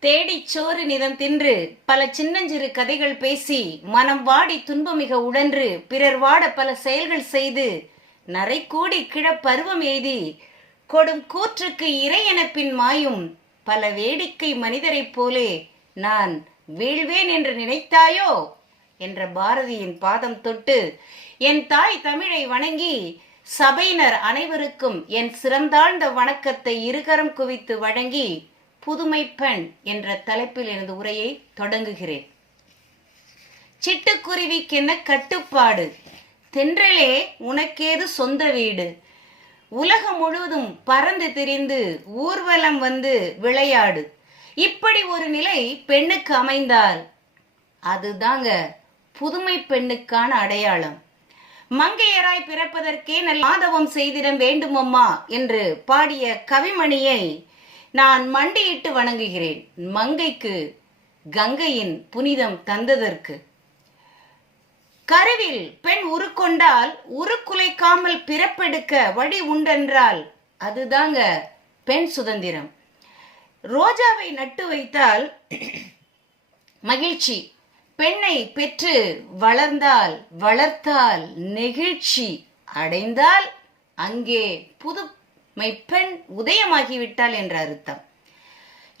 தேடிச் சோறு நிதம் தின்று பல சின்னஞ்சிறு கதைகள் பேசி மனம் வாடி துன்பமிக உடன்று பிறர் வாட பல செயல்கள் செய்து நரைக்கூடி கிழப்பருவம் எய்தி கொடும் கூற்றுக்கு இறை பின் மாயும் பல வேடிக்கை மனிதரைப் போலே நான் வீழ்வேன் என்று நினைத்தாயோ? என்ற பாரதியின் பாதம் தொட்டு என் தாய் தமிழை வணங்கி சபையினர் அனைவருக்கும் என் சிறந்தாழ்ந்த வணக்கத்தை இருகரம் குவித்து வழங்கி புதுமை பெண் என்ற தலைப்பில் எனது உரையை தொடங்குகிறேன். சிட்டுக்குருவிக்கென்ன கட்டுப்பாடு. தென்றலே உனக்கேது சொந்த வீடு. உலகம் முழுவதும் பறந்து திரிந்து ஊர்வலம் வந்து விளையாடு. இப்படி ஒரு நிலை பெண்ணுக்கு அமைந்தால் அதுதாங்க புதுமை பெண்ணுக்கான அடையாளம். மங்கையராய் பிறப்பதற்கே நல்ல மாதவம் செய்திட வேண்டுமம்மா என்று பாடிய கவிமணியை நான் மண்டியிட்டு வணங்குகிறேன் மங்கைக்கு கங்கையின் புனிதம் தந்ததற்கு. கருவில் பெண் உருக்கொண்டால் உருக்குலைக்காமல் பிறப்பெடுக்க வழி உண்டென்றால் அதுதாங்க பெண் சுதந்திரம். ரோஜாவை நட்டு வைத்தால் மகிழ்ச்சி. பெண்ணை பெற்று வளர்ந்தால் வளர்த்தால் நெகிழ்ச்சி. அடைந்தால் அங்கே புது பெண் உதயமாகிவிட்டாள் என்ற அர்த்தம்.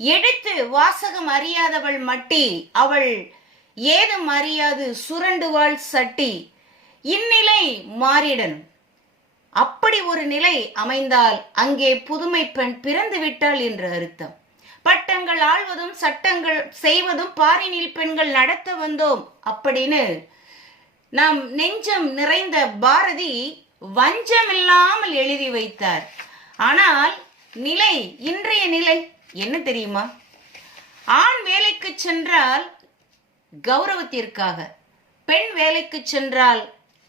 எடுத்து வாசகம் அறியாதவள் மட்டி அவள் ஏதும் அறியாது சுரண்டுவாள் சட்டி இந்நிலை மாறிடணும். அப்படி ஒரு நிலை அமைந்தால் அங்கே புதுமை பெண் பிறந்து விட்டாள் என்று அர்த்தம். பட்டங்கள் ஆழ்வதும் சட்டங்கள் செய்வதும் பாரினில் பெண்கள் நடத்த வந்தோம் அப்படின்னு நாம் நெஞ்சம் நிறைந்த பாரதி வஞ்சமில்லாமல் எழுதி வைத்தார். ஆனால் நிலை இன்றைய நிலை என்ன தெரியுமா? ஆண் வேலைக்கு சென்றால் கௌரவத்திற்காக பெண் வேலைக்கு சென்றால்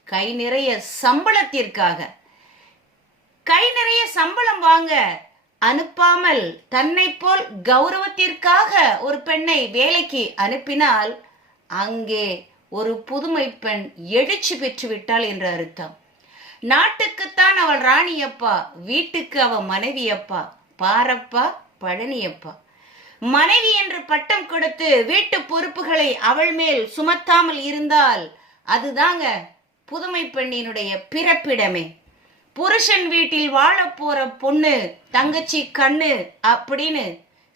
கை நிறைய சம்பளத்திற்காக. கை நிறைய சம்பளம் வாங்க அனுப்பாமல் தன்னை போல் கௌரவத்திற்காக ஒரு பெண்ணை வேலைக்கு அனுப்பினால் அங்கே ஒரு புதுமை பெண் எழுச்சி பெற்றுவிட்டாள் என்று அர்த்தம். நாட்டுக்குத்தான் அவள் ராணியப்பா வீட்டுக்கு அவ மனைவியப்பா பாரப்பா பழனியப்பா. மனைவி என்று பட்டம் கொடுத்து வீட்டு பொறுப்புகளை அவள் மேல் சுமத்தாமல் இருந்தால் அதுதாங்க புதுமை பெண்ணினுடைய பிறப்பிடமே. புருஷன் வீட்டில் வாழ போற பொண்ணு தங்கச்சி கண்ணு அப்படின்னு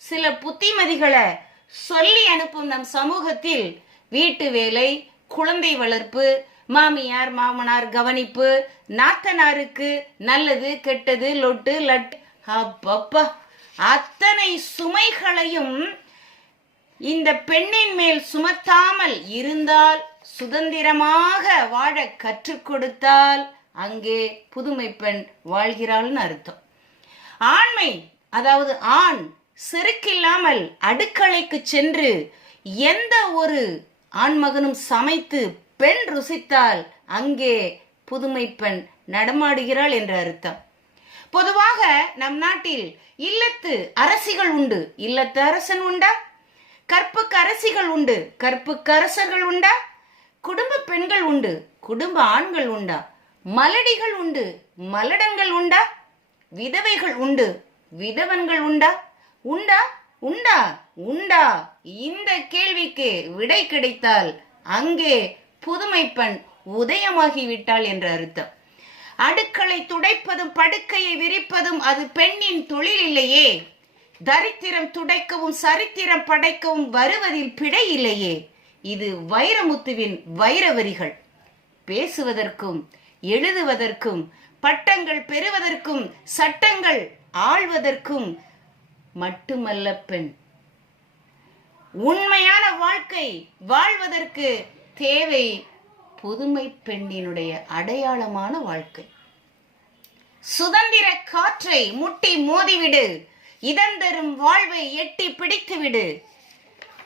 சில புத்திமதிகளை சொல்லி அனுப்பும் நம் சமூகத்தில் வீட்டு வேலை குழந்தை வளர்ப்பு மாமியார் மாமனார் கவனிப்பு நாத்தனாருக்கு நல்லது கெட்டது லொட்டு லட்டு அப்பப்பா. அத்தனை சுமைகளையும் இந்த பெண்ணின் மேல் சுமத்தாமல் இருந்தால் சுதந்திரமாக வாழ கற்றுக் கொடுத்தால் அங்கே புதுமை பெண் வாழ்கிறாள்னு அர்த்தம். ஆண்மை அதாவது ஆண் செருக்கில்லாமல் அடுக்களைக்கு சென்று எந்த ஒரு ஆண்மகனும் சமைத்து பெண் ருசித்தால் அங்கே புதுமை பெண் நடமாடுகிறாள் என்ற அர்த்தம். பொதுவாக நம் நாட்டில் இல்லத்து அரசிகள் உண்டு. இல்லத்து அரசன் உண்டா? கற்புக்கு அரசிகள் உண்டு. கற்புக்கு அரசர்கள் உண்டா? குடும்ப பெண்கள் உண்டு. குடும்ப ஆண்கள் உண்டா? மலடிகள் உண்டு. மலடங்கள் உண்டா? விதவைகள் உண்டு. விதவன்கள் உண்டா? உண்டா? உண்டா? உண்டா? இந்த கேள்விக்கு விடை கிடைத்தால் அங்கே புதுமை பெண் உதயமாகி என்ற அர்த்தம். அடுக்களை துடைப்பதும் படுக்கையை விரிப்பதும் அது பெண்ணின் தொழில் இல்லையே. தரித்திரம் துடைக்கவும் சரித்திரம் படைக்கவும் வருவதில் பிழை இல்லையே. இது வைரமுத்துவின் வைரவரிகள். பேசுவதற்கும் எழுதுவதற்கும் பட்டங்கள் பெறுவதற்கும் சட்டங்கள் ஆழ்வதற்கும் மட்டுமல்ல பெண். உண்மையான வாழ்க்கை வாழ்வதற்கு தேவை புதுமை பெண்ணினுடைய அடையாளமான வாழ்க்கை. சுதந்திர காற்றை முட்டி மோதிவிடு. இதந்தரும் வாழ்வை எட்டி பிடித்துவிடு.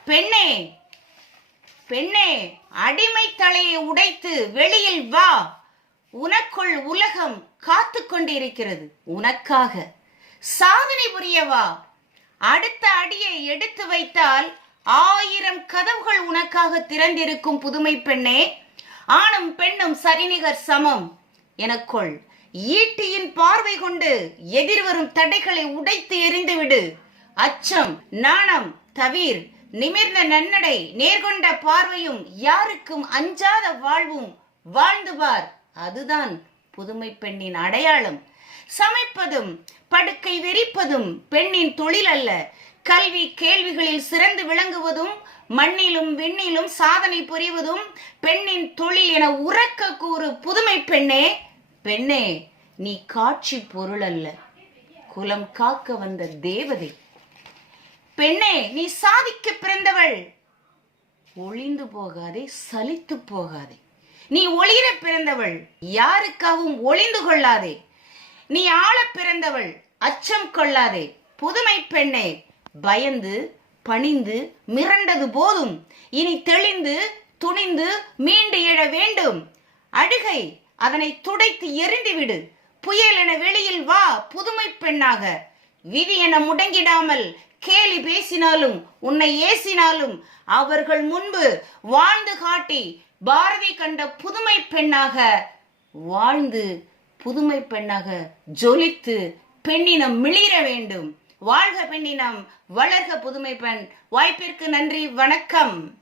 பெண்ணே பெண்ணே அடிமை தலையை உடைத்து வெளியில் வா. உனக்குள் உலகம் காத்து கொண்டிருக்கிறது. உனக்காக சாதனை புரியவா. அடுத்த அடியை எடுத்து வைத்தால் ஆயிரம் கதவுகள் உனக்காக திறந்திருக்கும் புதுமை பெண்ணே ஆணும் பெண்ணும் சரிநிகர் சமம். எனக்குள் ஈட்டியின் பார்வை கொண்டு எதிர்வரும் தடைகளை உடைத்து எறிந்துவிடு. அச்சம் நாணம் தவிர் நிமிர்ந்த நன்னடை நேர்கொண்ட பார்வையும் யாருக்கும் அஞ்சாத வாழ்வும் வாழ்ந்து பார் அதுதான் புதுமை பெண்ணின் அடையாளம். சமைப்பதும் படுக்கை விரிப்பதும் பெண்ணின் தொழில் அல்ல. கல்வி கேள்விகளில் சிறந்து விளங்குவதும் மண்ணிலும் விண்ணிலும் சாதனை புரிவதும் பெண்ணின் தொழில் என உறக்க கூறு புதுமை பெண்ணே பெண்ணே நீ காட்சி பொருள் அல்ல. குலம் காக்க வந்த தேவதை. பெண்ணே நீ சாதிக்க பிறந்தவள். ஒளிந்து போகாதே சலித்து போகாதே. நீ ஒளிர பிறந்தவள். யாருக்காகவும் ஒளிந்து கொள்ளாதே. நீ ஆள பிறந்தவள். அச்சம் கொள்ளாதே. புதுமை பெண்ணே பயந்து பணிந்து மிரண்டது போதும். இனி தெளிந்து துணிந்து மீண்டு எழ வேண்டும். அழுகை அதனை துடைத்து எரிந்துவிடு புயல் என வெளியில் வா புதுமை பெண்ணாக. விதி என முடங்கிடாமல் கேலி பேசினாலும் உன்னை ஏசினாலும் அவர்கள் முன்பு வாழ்ந்து காட்டி பாரதி கண்ட புதுமை பெண்ணாக வாழ்ந்து புதுமை பெண்ணாக ஜொலித்து பெண்ணினம் மிளிர வேண்டும். வாழ்க பெண்ணினம் வளர்க புதுமை பெண் வாய்ப்பிற்கு நன்றி வணக்கம்.